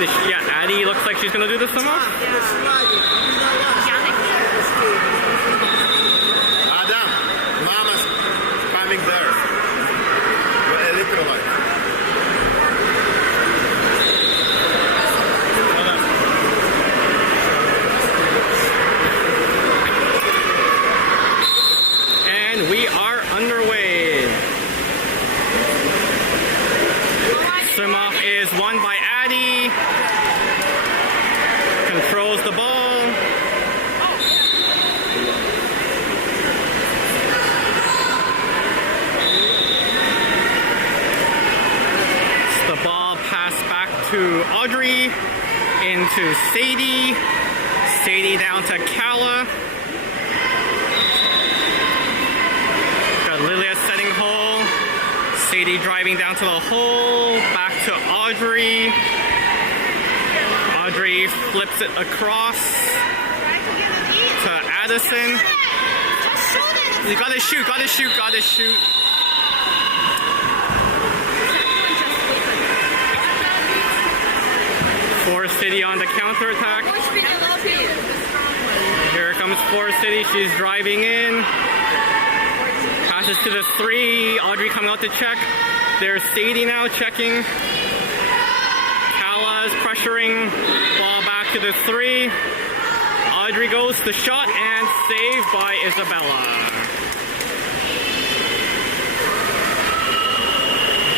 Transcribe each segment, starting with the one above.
What is she? Yeah, Addie looks like she's gonna do the swim off. Adam, Mama's coming there. With electrolyte. And we are underway. Swim off is won by Addie. Controls the ball. The ball passed back to Audrey, into Sadie. Sadie down to Kala. Got Lilia setting hole. Sadie driving down to the hole. Back to Audrey. Audrey flips it across to Addison. You gotta shoot, gotta shoot, gotta shoot. Forest City on the counterattack. Here comes Forest City. She's driving in. Passes to the 3. Audrey coming out to check. There's Sadie now checking. Kala is pressuring. Ball back to the 3. Audrey goes the shot and saved by Isabella.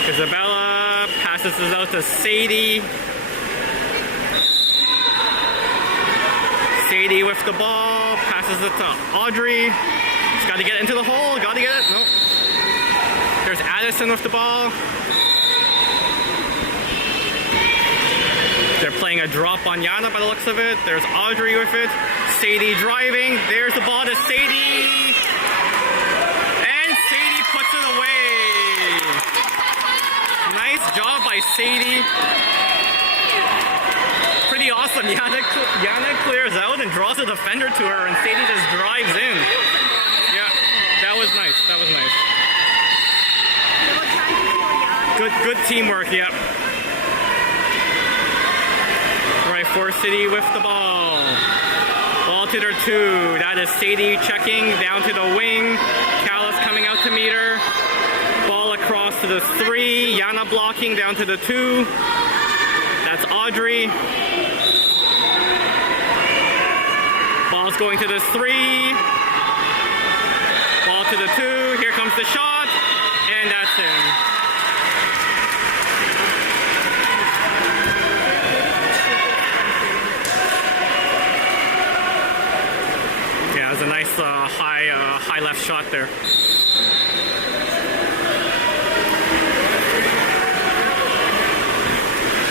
Isabella passes it out to Sadie. Sadie with the ball, passes it to Audrey. She's got to get into the hole, got to get it. Nope. There's Addison with the ball. They're playing a drop on Yana by the looks of it. There's Audrey with it. Sadie driving. There's the ball to Sadie. And Sadie puts it away. Nice job by Sadie. Pretty awesome. Yana clears out and draws a defender to her, and Sadie just drives in. Yeah, that was nice. That was nice. Good teamwork. Yep. Right, Forest City with the ball. Ball to their 2. That is Sadie checking down to the wing. Callis coming out to meet her. Ball across to the 3. Yana blocking down to the 2. That's Audrey. Ball's going to the 3. Ball to the 2. Here comes the shot. And that's in. Yeah, it was a nice high left shot there.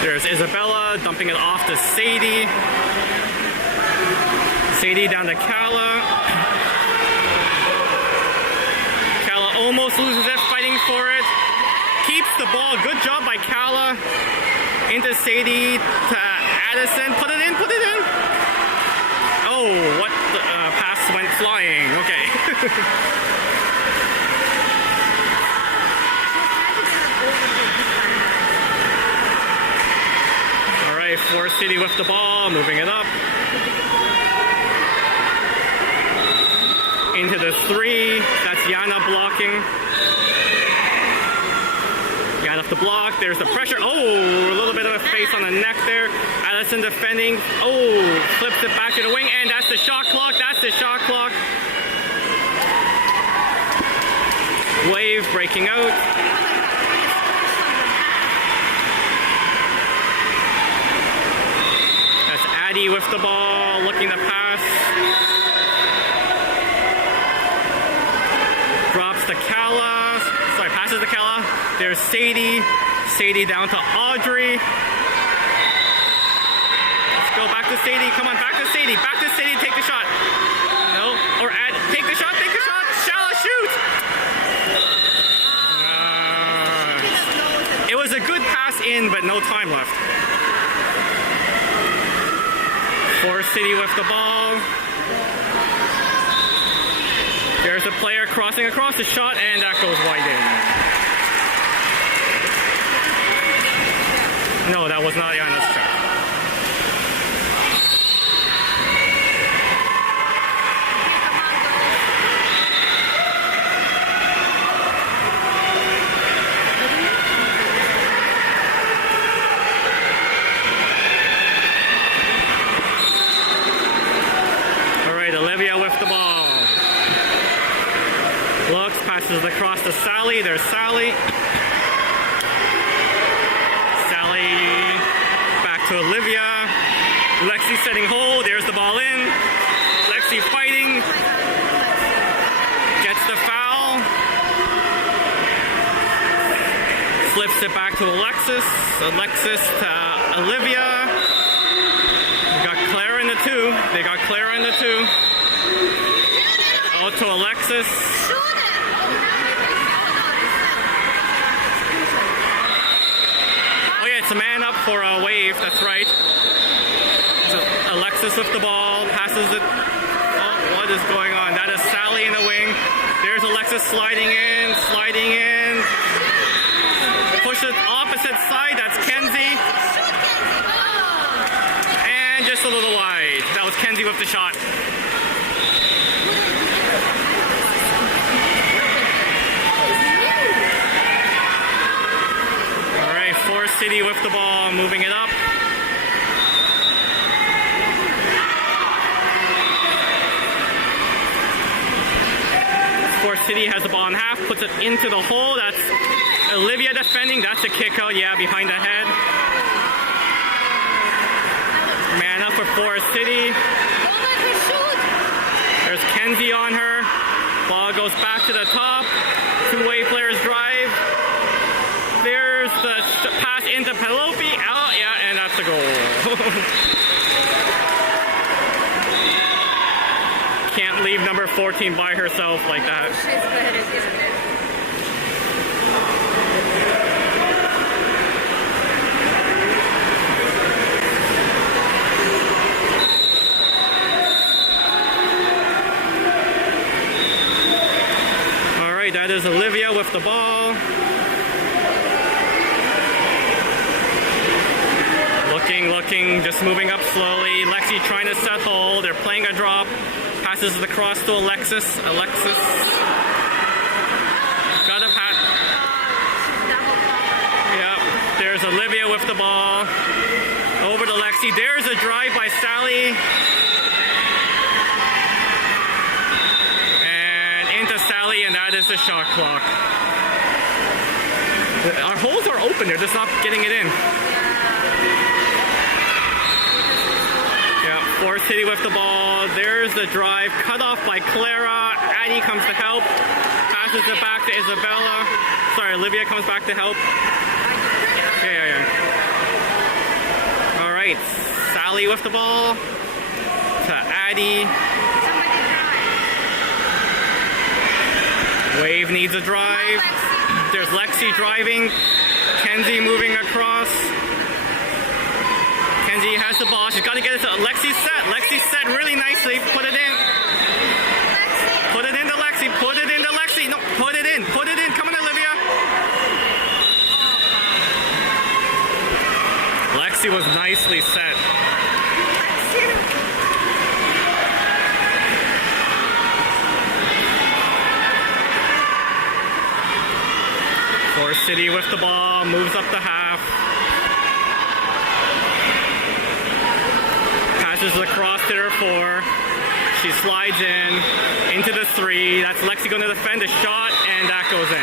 There's Isabella dumping it off to Sadie. Sadie down to Kala. Kala almost loses it, fighting for it. Keeps the ball. Good job by Kala. Into Sadie to Addison. Put it in, put it in. Oh, what? The pass went flying. Okay. Forest City with the ball, moving it up. Into the 3. That's Yana blocking. Yana off the block. There's the pressure. Oh, a little bit of a face on the neck there. Addison defending. Oh, flips it back to the wing, and that's the shot clock. That's the shot clock. Wave breaking out. Addie with the ball, looking to pass. Drops to Kala. Sorry, passes to Kala. There's Sadie. Sadie down to Audrey. Let's go back to Sadie. Come on, back to Sadie. Back to Sadie. Take the shot. No. Or take the shot. Take the shot. Shallow shoot. It was a good pass in, but no time left. Forest City with the ball. There's a player crossing across the shot, and that goes wide in. No, that was not Yana's shot. Sally. There's Sally. Sally back to Olivia. Lexi setting hold. There's the ball in. Lexi fighting. Gets the foul. Flips it back to Alexis. Alexis to Olivia. We got Clara in the 2. They got Clara in the 2. Oh, to Alexis. Oh yeah, it's a man up for a wave. That's right. So Alexis with the ball, passes it. Oh, what is going on? That is Sally in the wing. There's Alexis sliding in, sliding in. Push it opposite side. That's Kenzie. And just a little wide. That was Kenzie with the shot. All right, Forest City with the ball, moving it up. Forest City has the ball in half, puts it into the hole. That's Olivia defending. That's a kick out, yeah, behind the head. Man up for Forest City. There's Kenzie on her. Ball goes back to the top. Two-way players drive. There's the pass into Penelope. Out, yeah, and that's a goal. Can't leave number 14 by herself like that. All right, that is Olivia with the ball. Looking, just moving up slowly. Lexi trying to set hold. They're playing a drop. Passes the cross to Alexis. Alexis. Got a pat. Yeah, there's Olivia with the ball. Over to Lexi. There's a drive by Sally. And into Sally, and that is the shot clock. Our holes are open. They're just not getting it in. Forest City with the ball. There's the drive. Cut off by Clara. Addie comes to help. Passes it back to Isabella. Sorry, Olivia comes back to help. Yeah. All right. Sally with the ball. To Addie. Wave needs a drive. There's Lexi driving. Kenzie moving across. Kenzie has the ball. She's got to get it to Lexi set. Lexi set really nicely. Put it in. Put it into Lexi. Put it into Lexi. No, put it in. Put it in. Come on, Olivia. Lexi was nicely set. Forest City with the ball. Moves up the half. Passes across to her 4. She slides in into the 3. That's Lexi going to defend a shot, and that goes in.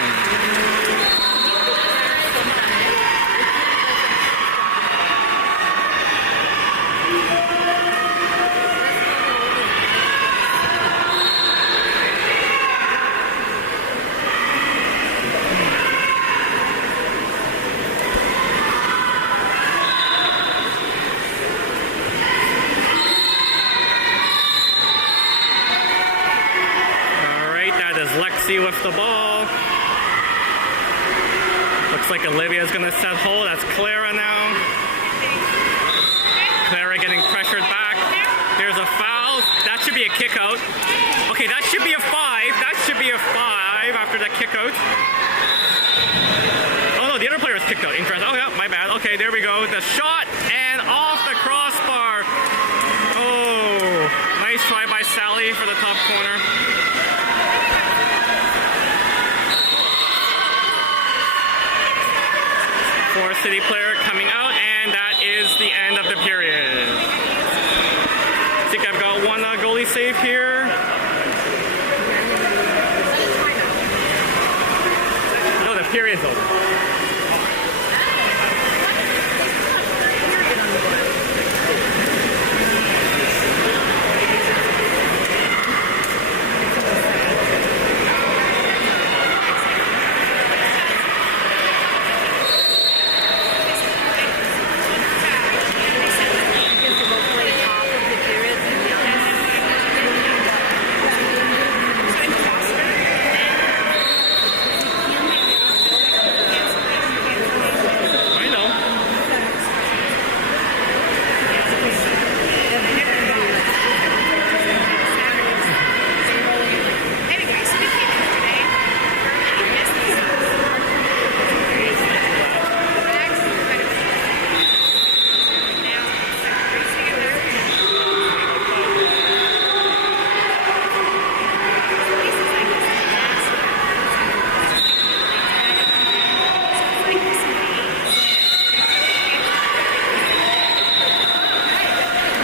With the ball. Looks like Olivia's going to set hold. That's Clara now. Clara getting pressured back. There's a foul. That should be a kick out. Okay, that should be a 5. That should be a 5 after that kick out. Oh no, the other player is kicked out. Interesting. Oh yeah, my bad. Okay, there we go. The shot and off the crossbar. Oh, nice try by Sally for the top corner. Forest City player coming out, and that is the end of the period. I think I've got one goalie save here. period's over.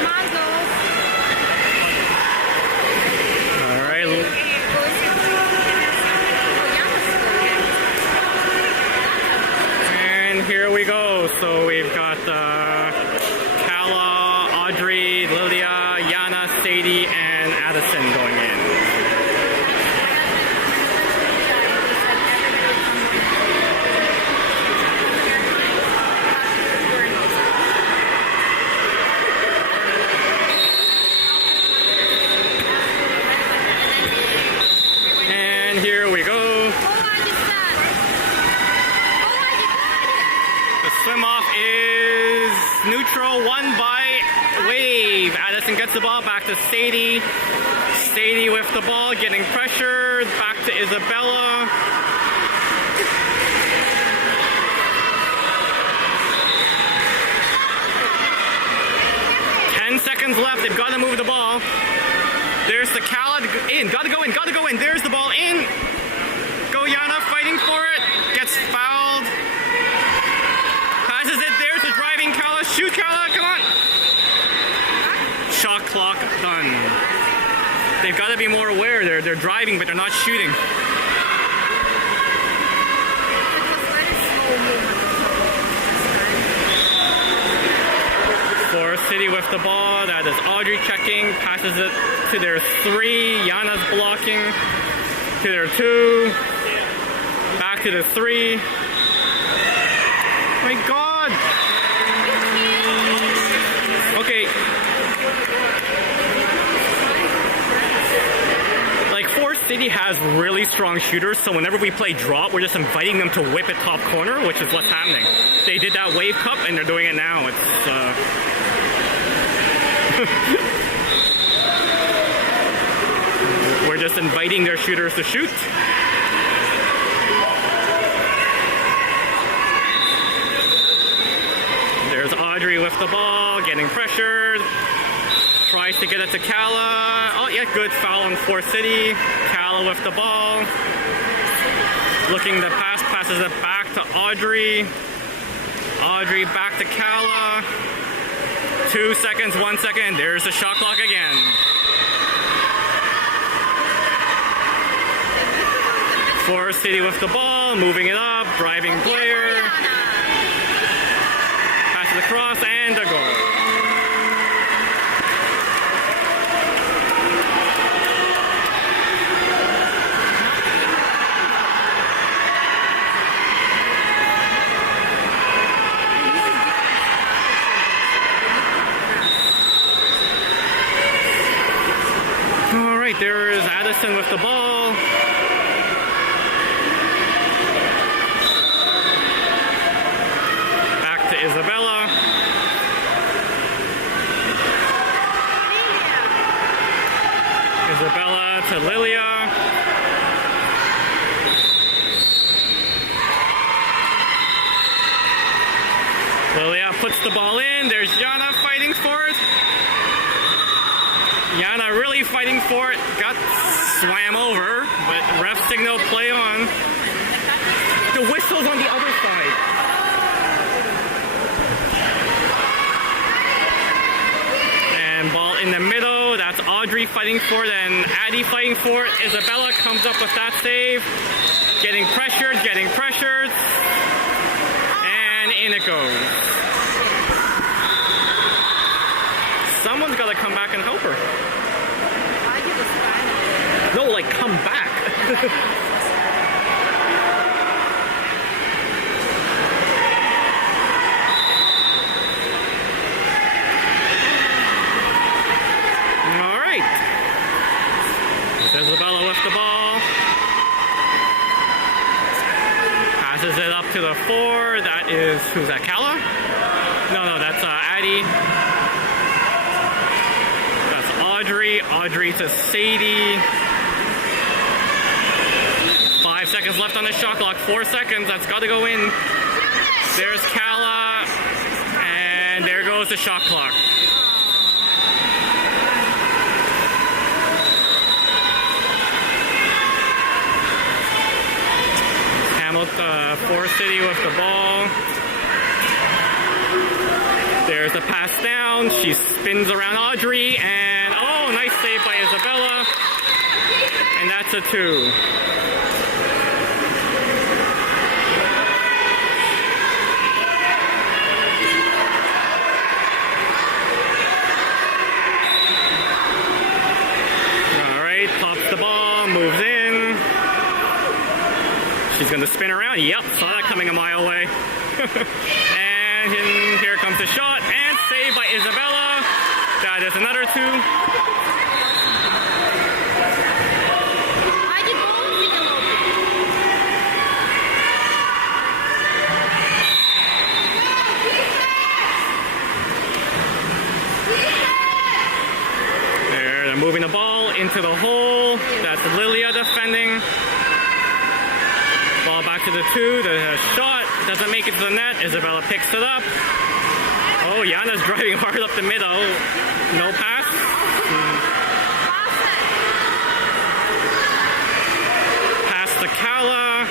I know. All right. And here we go. So we've got Kala, Audrey, Lilia, Yana, Sadie, and Addison going in. And here we go. The swim off is neutral, won by Wave. Addison gets the ball back to Sadie. Sadie with the ball, getting pressured. Back to Isabella. Seconds left. They've got to move the ball. There's the Khaled in. Got to go in. Got to go in. There's the ball in. Go Yana, fighting for it. Gets fouled. Passes it. There's the driving Kala. Shoot Kala. Come on. Shot clock done. They've got to be more aware. They're driving, but they're not shooting. For City with the ball, that is Audrey checking, passes it to their 3, Yana's blocking, to their 2, back to the 3. My God! Okay. Like, Force City has really strong shooters, so whenever we play drop, we're just inviting them to whip it top corner, which is what's happening. They did that Wave Cup, and they're doing it now. It's, we're just inviting their shooters to shoot. There's Audrey with the ball, getting pressured. Tries to get it to Kala. Oh, yeah, good foul on Force City. Kala with the ball. Looking to pass, passes it back to Audrey. Audrey back to Kala. 2 seconds, 1 second. There's the shot clock again. Forest City with the ball, moving it up, driving player. Passes across and a goal. There is Addison with the ball. Back to Isabella. Isabella to Lilia. Lilia puts the ball in. There's Yana fighting for it. Yana really fighting for it. Got swam over, but ref signal play on. The whistle's on the other side. And ball in the middle. That's Audrey fighting for it and Addie fighting for it. Isabella comes up with that save. Getting pressured, and in it goes. Someone's got to come back and help her. I give a spine. No, like come back. All right. Isabella with the ball. Passes it up to the 4. That is, who's that, Kala? No, that's Addie. That's Audrey to Sadie. 5 seconds left on the shot clock. 4 seconds. That's got to go in. There's Kala. And there goes the shot clock. Forest City with the ball. There's the pass down. She spins around Audrey, and oh, nice save by Isabella. And that's a 2. All right, pops the ball, moves in. She's going to spin around. Yep, saw that coming a mile away. And here comes the shot. And saved by Isabella. That is another 2. They're moving the ball into the hole. That's Lilia defending. Ball back to the 2. The shot doesn't make it to the net. Isabella picks it up. Oh, Yana's driving hard up the middle. No pass. Pass to Kala.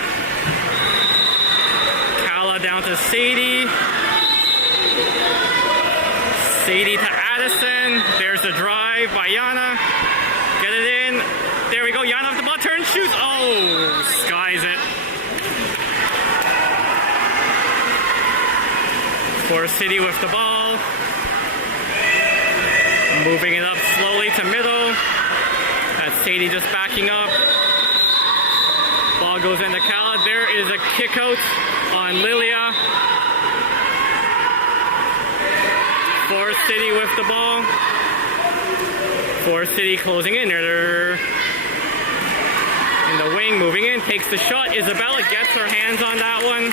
Kala down to Sadie. Sadie to Addison. There's the drive by Yana. Get it in. There we go. Yana with the ball. Turn, shoots. Oh, skies it. Forest City with the ball. Moving it up slowly to middle. That's Sadie just backing up. Ball goes into Kala. There is a kick out on Lilia. Forest City with the ball. Forest City closing in. They're in the wing, moving in, takes the shot. Isabella gets her hands on that one.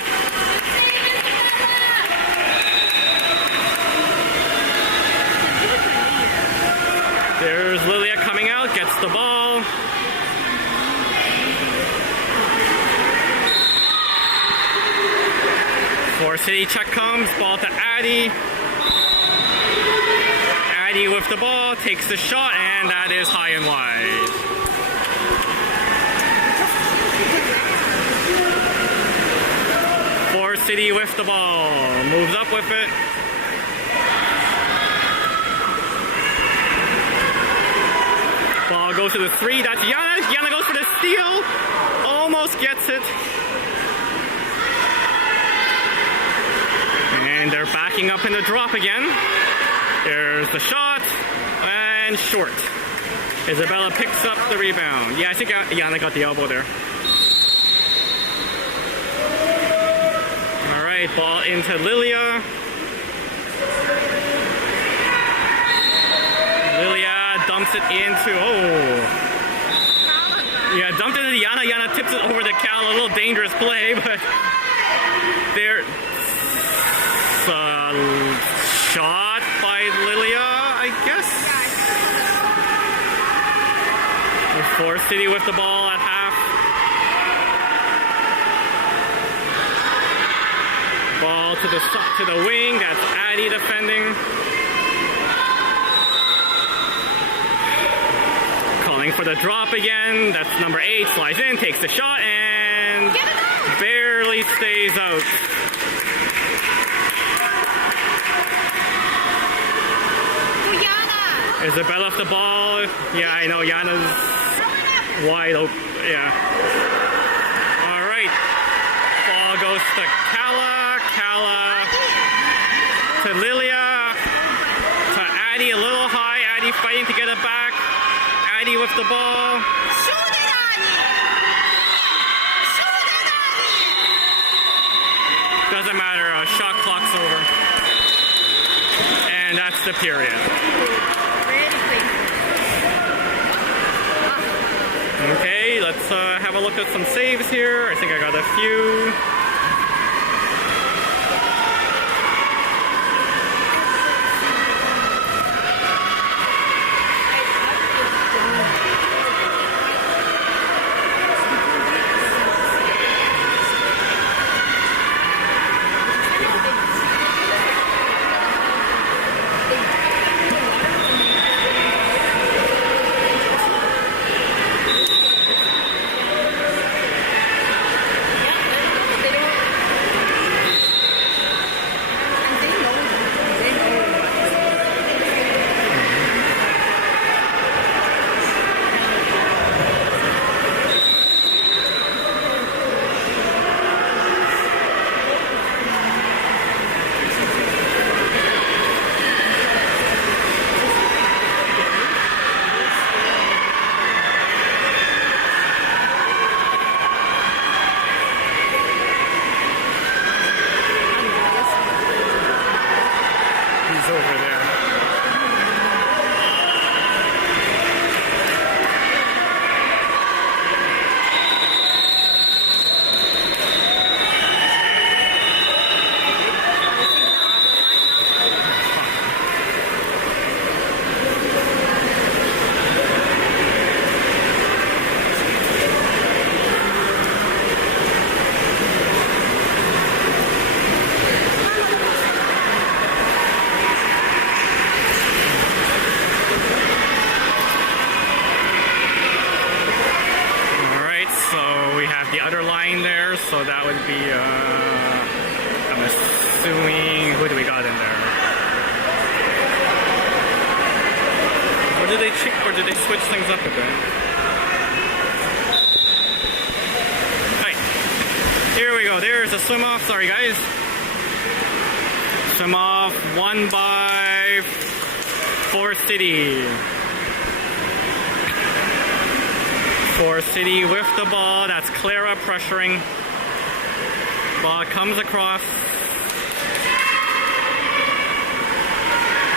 There's Lilia coming out, gets the ball. Forest City check comes, ball to Addie. Addie with the ball, takes the shot, and that is high and wide. Forest City with the ball, moves up with it. Ball goes to the 3, that's Yana. Yana goes for the steal, almost gets it. And they're backing up in the drop again. There's the shot, and short. Isabella picks up the rebound. Yeah, I think Yana got the elbow there. All right, ball into Lilia. Lilia dumps it into, yeah, dumped it into Yana. Yana tips it over to Cal. A little dangerous play, but there. Shot by Lilia, I guess. Forest City with the ball at half. Ball to the wing. That's Addie defending. Calling for the drop again. That's number 8. Slides in, takes the shot, and barely stays out. Isabella off the ball. Yeah, I know Yana's wide open. Yeah. All right. goes to Kala. Kala to Lilia. To Addie, a little high. Addie fighting to get it back. Addie with the ball. Doesn't matter, shot clock's over. And that's the period. Okay, let's have a look at some saves here. I think I got a few. Over there. The other line there, so that would be, I'm assuming, who do we got in there? Or did they switch things up a bit? Alright, here we go, there's a swim off, sorry guys. Swim off, won by Forest City. Forest City with the ball. That's Clara pressuring. Ball comes across.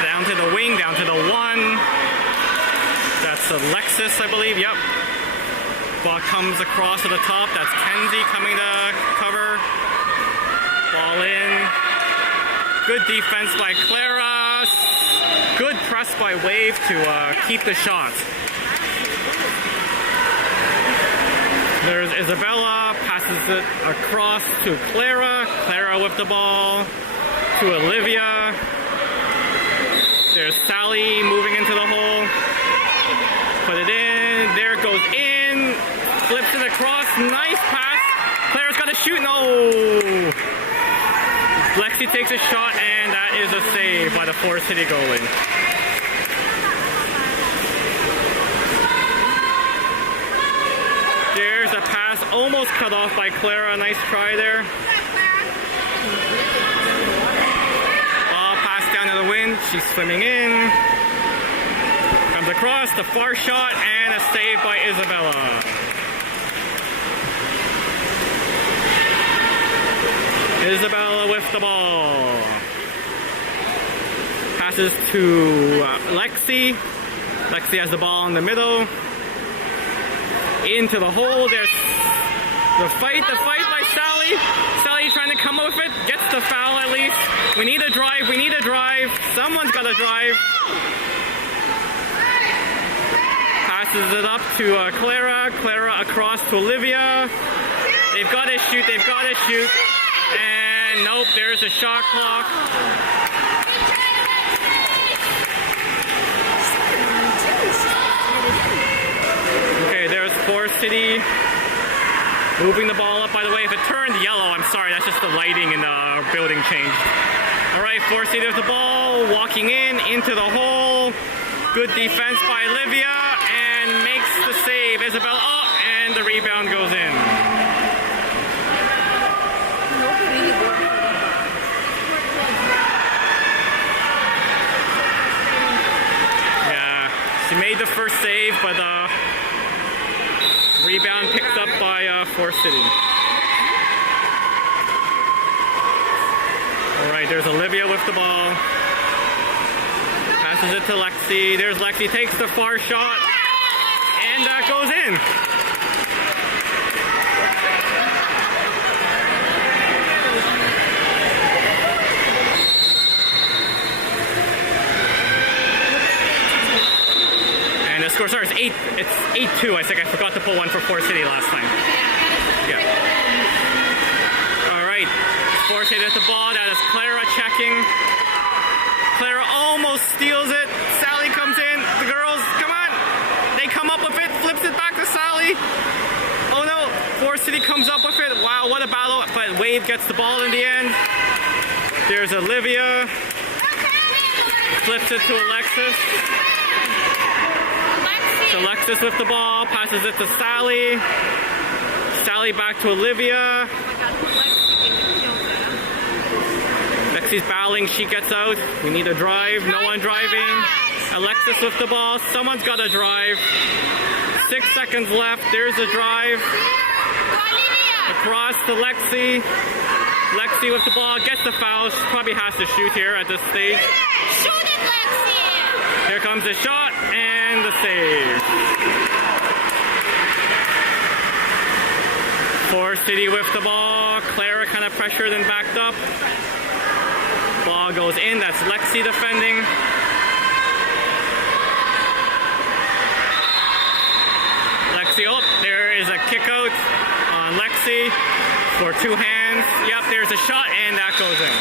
Down to the wing, down to the one. That's Alexis, I believe. Yep. Ball comes across to the top. That's Kenzie coming to cover. Ball in. Good defense by Clara. Good press by Wave to keep the shot. There's Isabella, passes it across to Clara. Clara with the ball to Olivia. There's Sally moving into the hole. Put it in. There it goes in. Flips it across. Nice pass. Clara's got to shoot. No. Lexi takes a shot, and that is a save by the Forest City goalie. There's a pass almost cut off by Clara. Nice try there. Ball passed down to the wind. She's swimming in. Comes across the far shot and a save by Isabella. Isabella with the ball. Passes to Lexi. Lexi has the ball in the middle. Into the hole. There's the fight by Sally. Sally trying to come up with it. Gets the foul at least. We need a drive. We need a drive. Someone's got to drive. Passes it up to Clara. Clara across to Olivia. They've got to shoot. They've got to shoot. And nope, there's a shot clock. Okay, there's Forest City moving the ball up. By the way, if it turned yellow, I'm sorry, that's just the lighting in the building changed. All right, Forest City with the ball, walking into the hole. Good defense by Olivia, and makes the save. Isabel, and the rebound goes in. She made the first save, but rebound picked up by Forest City. All right, there's Olivia with the ball. Passes it to Lexi. There's Lexi, takes the far shot, and that goes in. And the score, sorry, it's 8-2. I think I forgot to pull one for Forest City last time. Yeah. All right, Forest City at the ball. That is Clara checking. Clara almost steals it. Sally comes in. The girls, come on. They come up with it. Flips it back to Sally. Oh no. Forest City comes up with it. Wow, what a battle. But Wade gets the ball in the end. There's Olivia. Flips it to Alexis. Alexis with the ball. Passes it to Sally. Sally back to Olivia. Lexi's battling, she gets out. We need a drive, no one driving. Alexis with the ball, someone's got to drive. 6 seconds left, there's a drive. Across to Lexi. Lexi with the ball, gets the foul. She probably has to shoot here at this stage. Shoot it, Lexi! Here comes the shot and the save. Forest City with the ball. Clara kind of pressured and backed up. Ball goes in. That's Lexi defending. Lexi, oh, there is a kick out on Lexi for 2 hands. Yep, there's a shot and that goes in.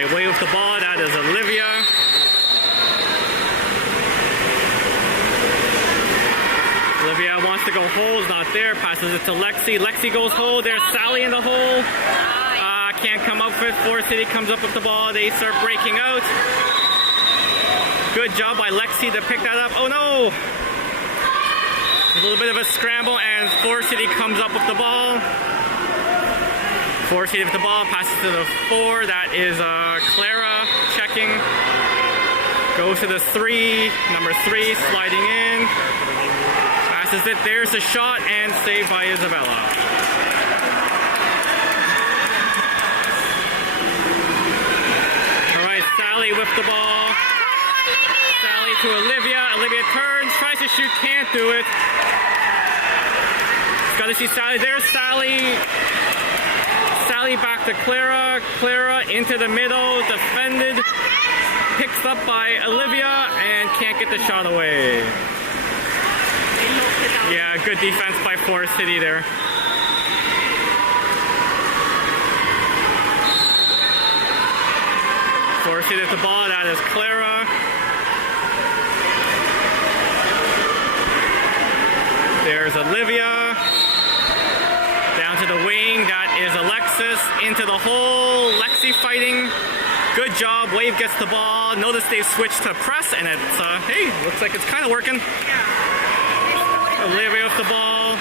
Away with the ball, that is Olivia. Olivia wants to go hole, not there, passes it to Lexi. Lexi goes hole, there's Sally in the hole. Can't come up with it. Forest City comes up with the ball, they start breaking out. Good job by Lexi to pick that up. Oh no! A little bit of a scramble and Forest City comes up with the ball. Forest City with the ball, passes to the 4. That is Clara checking. Goes to the 3. Number 3 sliding in. Passes it. There's the shot and saved by Isabella. All right, Sally with the ball. Sally to Olivia. Olivia turns, tries to shoot, can't do it. Got to see Sally. There's Sally. Sally back to Clara. Clara into the middle, defended, picks up by Olivia, and can't get the shot away. Yeah, good defense by Forest City there. Forest City at the ball, that is Clara. There's Olivia. Down to the wing, that is Alexis, into the hole, Lexi fighting, good job, Wave gets the ball, notice they've switched to press, and it's, hey, looks like it's kind of working. Olivia with the ball,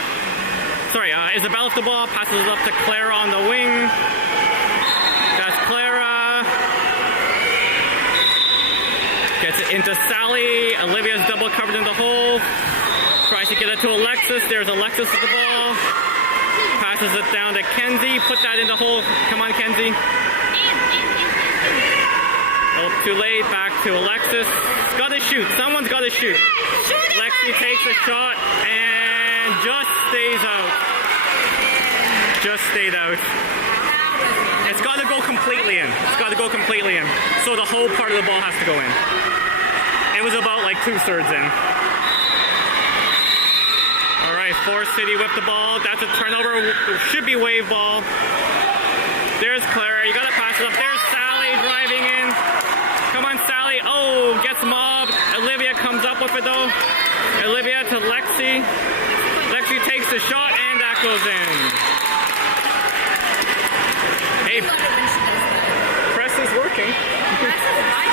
sorry, Isabella with the ball, passes it up to Clara on the wing, that's Clara, gets it into Sally, Olivia's double covered in the hole, tries to get it to Alexis, there's Alexis with the ball. Passes it down to Kenzie. Put that in the hole. Come on, Kenzie. Oh, too late. Back to Alexis. Got to shoot. Someone's got to shoot. Lexi takes a shot and just stays out. Just stayed out. It's got to go completely in. It's got to go completely in. So the whole part of the ball has to go in. It was about like 2/3 in. Forest City with the ball. That's a turnover. Should be wave ball. There's Clara. You gotta pass it up. There's Sally driving in. Come on, Sally. Oh, gets mobbed. Olivia comes up with it though. Olivia to Lexi. Lexi takes the shot and that goes in. Hey, Love it when she does that. press is working. That's right.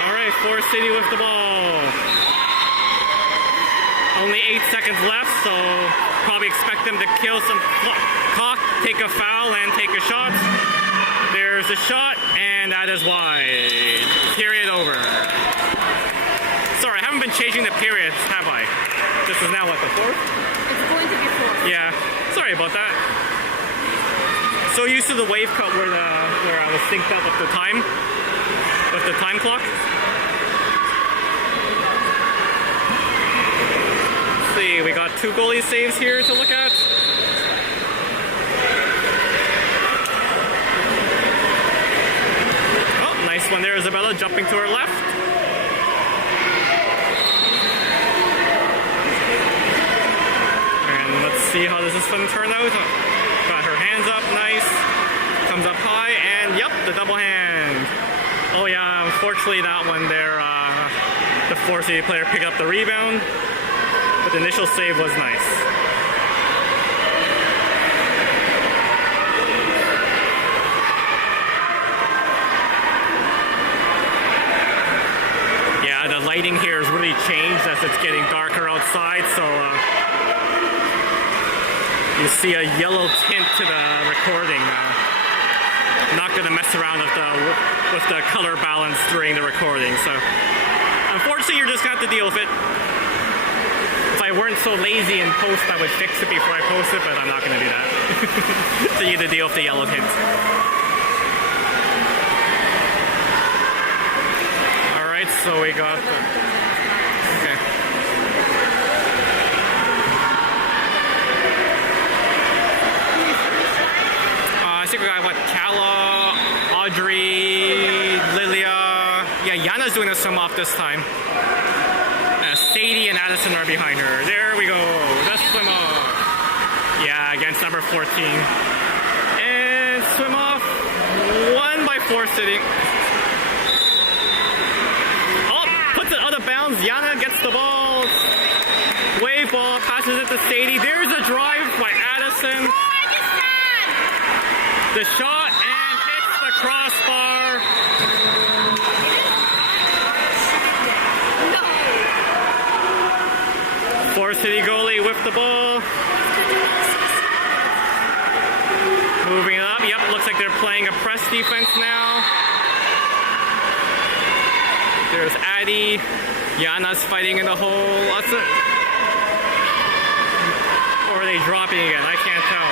All right, Forest City with the ball. Only 8 seconds left, so probably expect them to kill some clock, take a foul, and take a shot. There's a shot, and that is wide. Period over. Sorry, I haven't been changing the periods, have I? This is now what, the fourth? It's going to be 4. Yeah. Sorry about that. So used to the wave cut where I was synced up with the time clock. Let's see, we got 2 goalie saves here to look at. Oh, nice one there, Isabella jumping to her left. And let's see how this is going to turn out. Got her hands up, nice. Comes up high, and yep, the double hand. Oh yeah, unfortunately that one there, the Forest City player picked up the rebound, but the initial save was nice. Yeah, the lighting here has really changed as it's getting darker outside, so you see a yellow tint to the recording. Not going to mess around with the color balance during the recording, so unfortunately you're just going to have to deal with it. If I weren't so lazy in post, I would fix it before I post it, but I'm not going to do that. So you have to deal with the yellow tint. Alright, so we got the... Okay. I think we got what, Kala, Audrey, Lilia. Yeah, Yana's doing a swim off this time. Sadie and Addison are behind her. There we go. The swim off. Yeah, against number 14. And swim off. Won by Forest City. Oh, puts it out of bounds. Yana gets the ball. Wave ball, passes it to Sadie. There's a drive by Addison. The shot and hits the crossbar. Forest City goalie with the ball. Moving it up. Yep, looks like they're playing a press defense now. There's Addie. Yana's fighting in the hole. Or are they dropping again? I can't tell.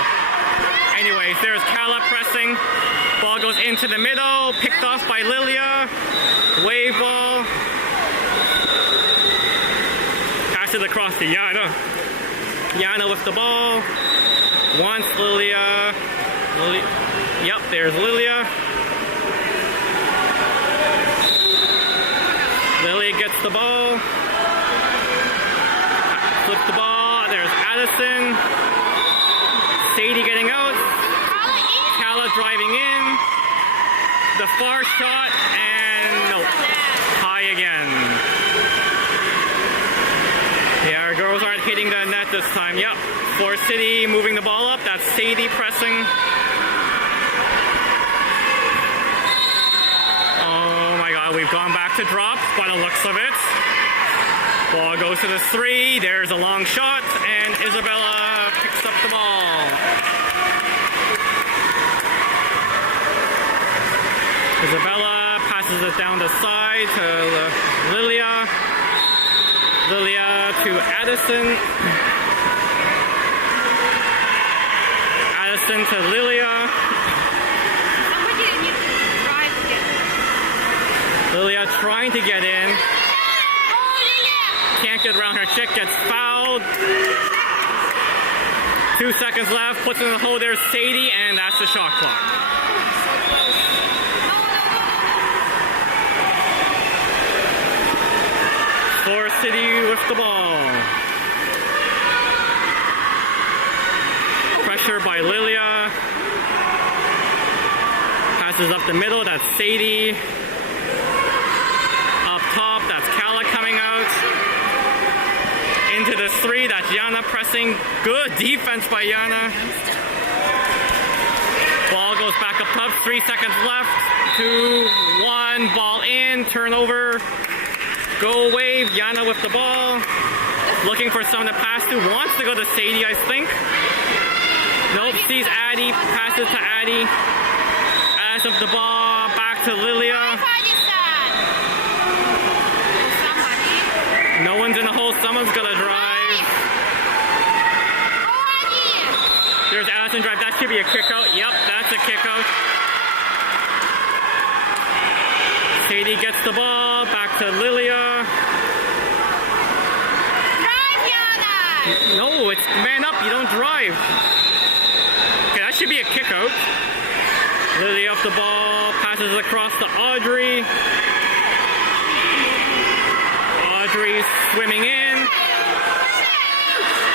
Anyways, there's Kala pressing. Ball goes into the middle, picked off by Lilia. Wave ball. Pass it across to Yana. Yana with the ball. Wants Lilia. Yep, there's Lilia. Lilia gets the ball. Flips the ball. There's Addison. Sadie getting out. Kala driving in. The far shot, and nope. High again. Yeah, our girls aren't hitting the net this time. Yep. Forest City moving the ball up. That's Sadie pressing. Oh my god, we've gone back to drop by the looks of it. Ball goes to the 3. There's a long shot, and Isabella picks up the ball. Isabella passes it down the side to Lilia. Lilia to Addison. Addison to Lilia. Lilia trying to get in. Can't get around her chick, gets fouled. 2 seconds left, puts it in the hole. There's Sadie, and that's the shot clock. Forest City with the ball. pressure by Lilia. Passes up the middle, that's Sadie. Up top, that's Kala coming out. Into the 3, that's Yana pressing. Good defense by Yana. Ball goes back up top, 3 seconds left. 2, 1, ball in, turnover. Go wave, Yana with the ball. Looking for someone to pass to. Wants to go to Sadie, I think. Nope, sees Addie, passes to Addie. As of the ball, back to Lilia. No one's in the hole, someone's gonna drive. There's Addison drive, that should be a kick out. Yep, that's a kick out. Sadie gets the ball, back to Lilia. Drive, Yana! No, it's man up, you don't drive. Okay, that should be a kick out. Lilia off the ball, passes across to Audrey. Audrey swimming in.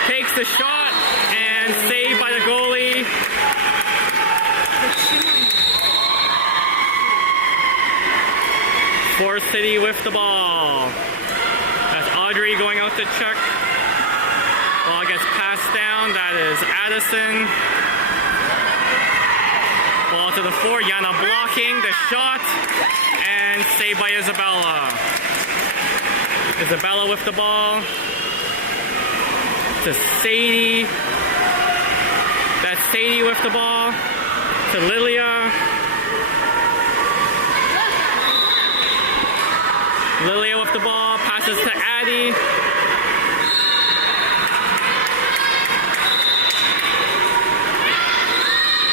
Takes the shot and saved by the goalie. Forest City with the ball. That's Audrey going out to check. Ball gets passed down. That is Addison. Ball to the 4. Yana blocking the shot and saved by Isabella. Isabella with the ball. To Sadie. That's Sadie with the ball. To Lilia. Lilia with the ball. Passes to Addie.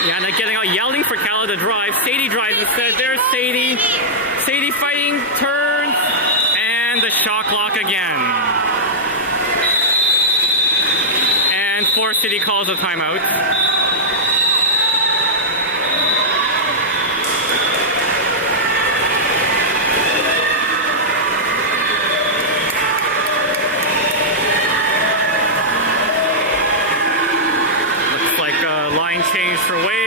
Yana getting out, yelling for Kala to drive. Sadie drives instead. There's Sadie. Sadie fighting, turns, and the shot clock again. And Forest City calls a timeout. Looks like a line change for Wave.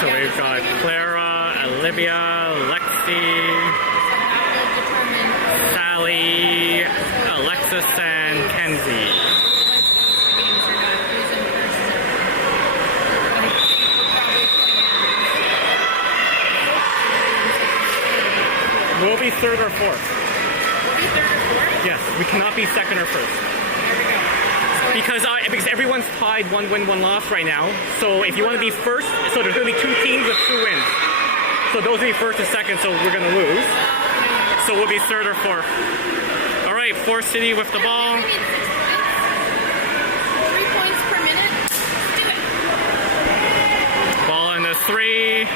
So we've got Clara, Olivia, Lexi, Sally, Alexis, and Kenzie. We'll be third or fourth. Yes, we cannot be second or first. Because everyone's tied 1 win, 1 loss right now. So if you want to be first, so there's going to be 2 teams with 2 wins. So those will be first and second, so we're going to lose. So we'll be third or fourth. All right, Forest City with the ball. 3 points per minute. Do it. Ball in the 3.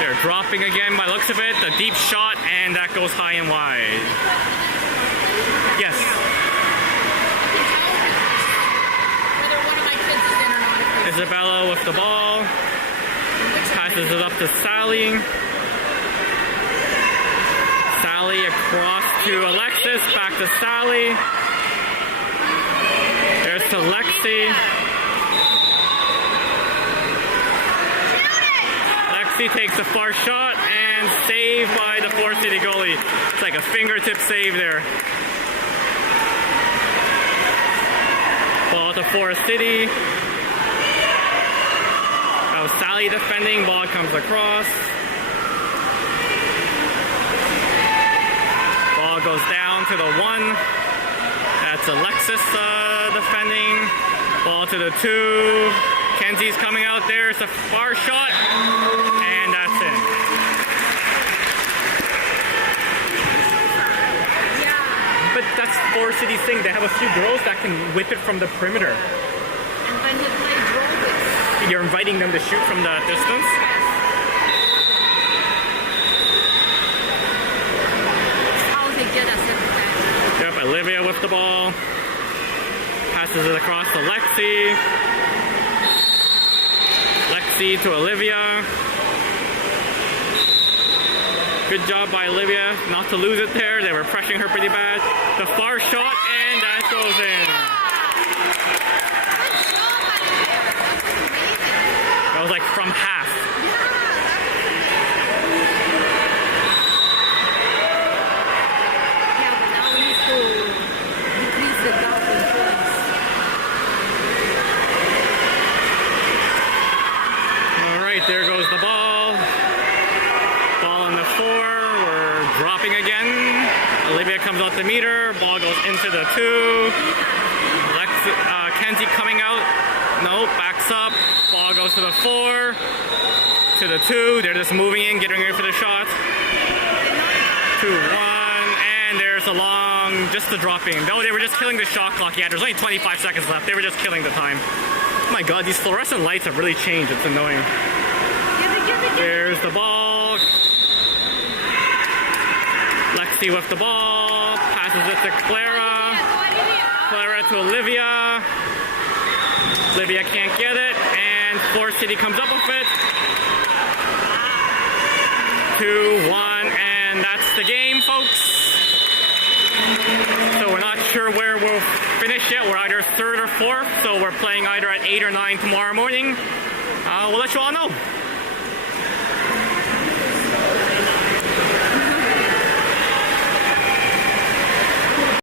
They're dropping again by the looks of it. The deep shot, and that goes high and wide. Yes. Isabella with the ball. Passes it up to Sally. Sally across to Alexis. Back to Sally. There's to Lexi. Lexi takes the far shot and saved by the Forest City goalie. It's like a fingertip save there. Ball to Forest City. Sally defending, ball comes across. Ball goes down to the 1. That's Alexis defending. Ball to the 2. Kenzie's coming out there. It's a far shot. And that's it. Yeah. But that's Forest City's thing. They have a few girls that can whip it from the perimeter. And when you play goal, you're inviting them to shoot from the distance. the ball. Passes it across to Lexi. Lexi to Olivia. Good job by Olivia not to lose it there. They were pressuring her pretty bad. The far shot, and that goes in. That was like from half. Yeah, but now we need to decrease the gap in points. All right, there goes the ball. Ball on the 4. We're dropping again. Olivia comes out to meet her. Ball goes into the 2. Kenzie coming out. Nope, backs up. Ball goes to the 4. To the 2. They're just moving in, getting ready for the shot. 2-1. And there's a long, just the dropping. No, they were just killing the shot clock. Yeah, there's only 25 seconds left. They were just killing the time. Oh my god, these fluorescent lights have really changed. It's annoying. There's the ball. Lexi with the ball. Passes it to Clara. Clara to Olivia. Olivia can't get it. And Forest City comes up with it. 2-1. And that's the game, folks. So we're not sure where we'll finish yet. We're either 3rd or 4th. So we're playing either at 8 or 9 tomorrow morning. We'll let you all know.